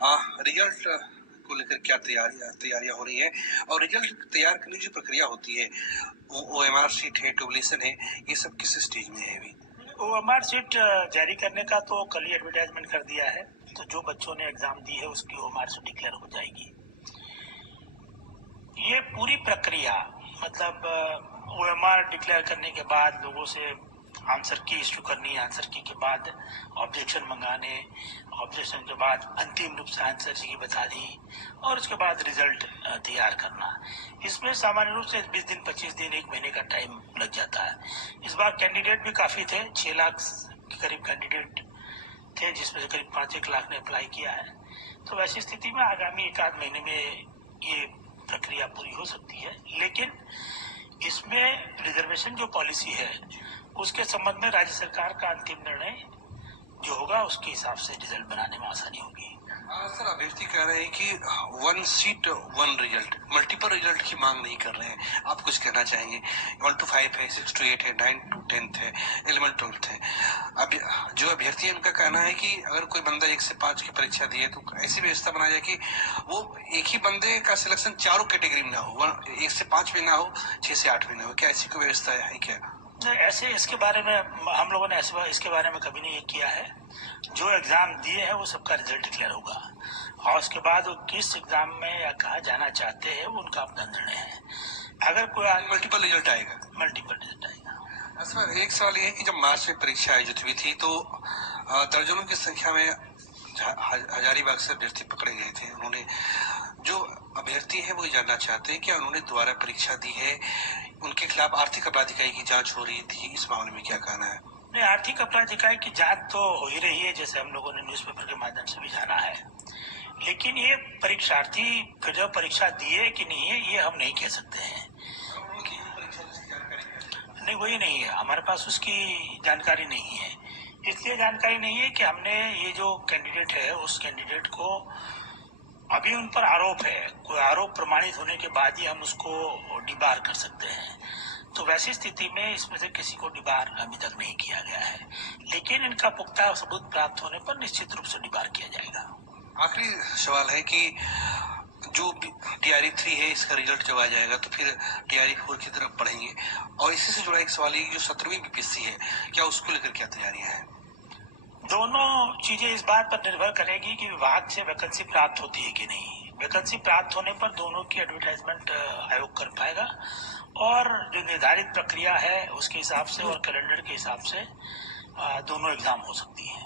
Result को लेकर क्या तैयारियां हो रही है और रिजल्ट तैयार करने की जो प्रक्रिया होती है, OMR शीट है, टैबुलेशन है, ये सब किस स्टेज में है अभी? OMR शीट जारी करने का तो कल ही एडवर्टाइजमेंट कर दिया है, तो जो बच्चों ने एग्जाम दी है उसकी OMR शीट डिक्लेयर हो जाएगी। ये पूरी प्रक्रिया मतलब OMR डिक्लेयर करने के बाद लोगों से आंसर की इश्यू करनी, आंसर की के बाद ऑब्जेक्शन मंगाने, ऑब्जेक्शन के बाद अंतिम रूप से आंसर की बता दी और उसके बाद रिजल्ट तैयार करना। इसमें सामान्य रूप से 20 दिन 25 दिन 1 महीने का टाइम लग जाता है। इस बार कैंडिडेट भी काफी थे, 6 लाख के करीब कैंडिडेट थे, जिसमें से करीब 5-1 लाख ने अप्लाई किया है। तो वैसी स्थिति में आगामी 1-8 महीने में ये प्रक्रिया पूरी हो सकती है, लेकिन इसमें रिजर्वेशन जो पॉलिसी है उसके संबंध में राज्य सरकार का अंतिम निर्णय जो होगा उसके हिसाब से रिजल्ट बनाने में आसानी होगी। सर, अभ्यर्थी कह रहे हैं कि 1 सीट 1 रिजल्ट, मल्टीपल रिजल्ट की मांग नहीं कर रहे हैं। आप कुछ कहना चाहेंगे? 1 to 5 है, 6 to 8 है, 9 to 10 है, 11 12 है। अब जो अभ्यर्थी है उनका कहना है कि अगर कोई बंदा 1 से 5 की परीक्षा दी है तो ऐसी व्यवस्था बनाया जाए कि वो एक ही बंदे का सिलेक्शन चारों कैटेगरी में ना हो, 1 से 5 में ना हो, 6 से 8 में ना हो। क्या ऐसी कोई व्यवस्था है क्या? ऐसे इसके बारे में हम लोगों ने इसके बारे में कभी नहीं किया है। जो एग्जाम दिए हैं वो सबका रिजल्ट डिक्लेयर होगा और उसके बाद वो किस एग्जाम में या कहाँ जाना चाहते हैं वो उनका अपना निर्णय है। अगर कोई मल्टीपल रिजल्ट आएगा, मल्टीपल रिजल्ट आएगा। सर, एक सवाल ये है कि जब मार्च में परीक्षा आयोजित हुई थी तो दर्जनों की संख्या में हजारीबाग से अभ्यर्थी पकड़े गए थे। उन्होंने जो अभ्यर्थी है वो जानना चाहते हैं कि उन्होंने दोबारा परीक्षा दी है, उनके खिलाफ आर्थिक अपराध इकाई की जांच हो रही थी, इस मामले में क्या कहना है? नहीं, आर्थिक अपराध इकाई की जांच तो हो ही रही है, जैसे हम लोगों ने न्यूज़पेपर के माध्यम से भी जाना है, लेकिन ये परीक्षार्थी फिर जो परीक्षा दिए कि नहीं है ये हम नहीं कह सकते हैं। नहीं, वही नहीं है, हमारे पास उसकी जानकारी नहीं है। इसलिए जानकारी नहीं है कि हमने ये जो कैंडिडेट है उस कैंडिडेट को अभी उन पर आरोप है, कोई आरोप प्रमाणित होने के बाद ही हम उसको डिबार कर सकते हैं। तो वैसी स्थिति में इसमें से किसी को डिबार अभी तक नहीं किया गया है, लेकिन इनका पुख्ता सबूत प्राप्त होने पर निश्चित रूप से डिबार किया जाएगा। आखिरी सवाल है कि जो TRE 3 है इसका रिजल्ट जब आ जाएगा तो फिर TRE 4 की तरफ बढ़ेंगे, और इसी से जुड़ा एक सवाल है कि जो 17वीं BPSC है, क्या उसको लेकर क्या तैयारियां हैं? दोनों चीजें इस बात पर निर्भर करेगी कि विभाग से वैकेंसी प्राप्त होती है कि नहीं। वैकेंसी प्राप्त होने पर दोनों की एडवर्टाइजमेंट आयोग कर पाएगा और जो निर्धारित प्रक्रिया है उसके हिसाब से और कैलेंडर के हिसाब से दोनों एग्जाम हो सकती है।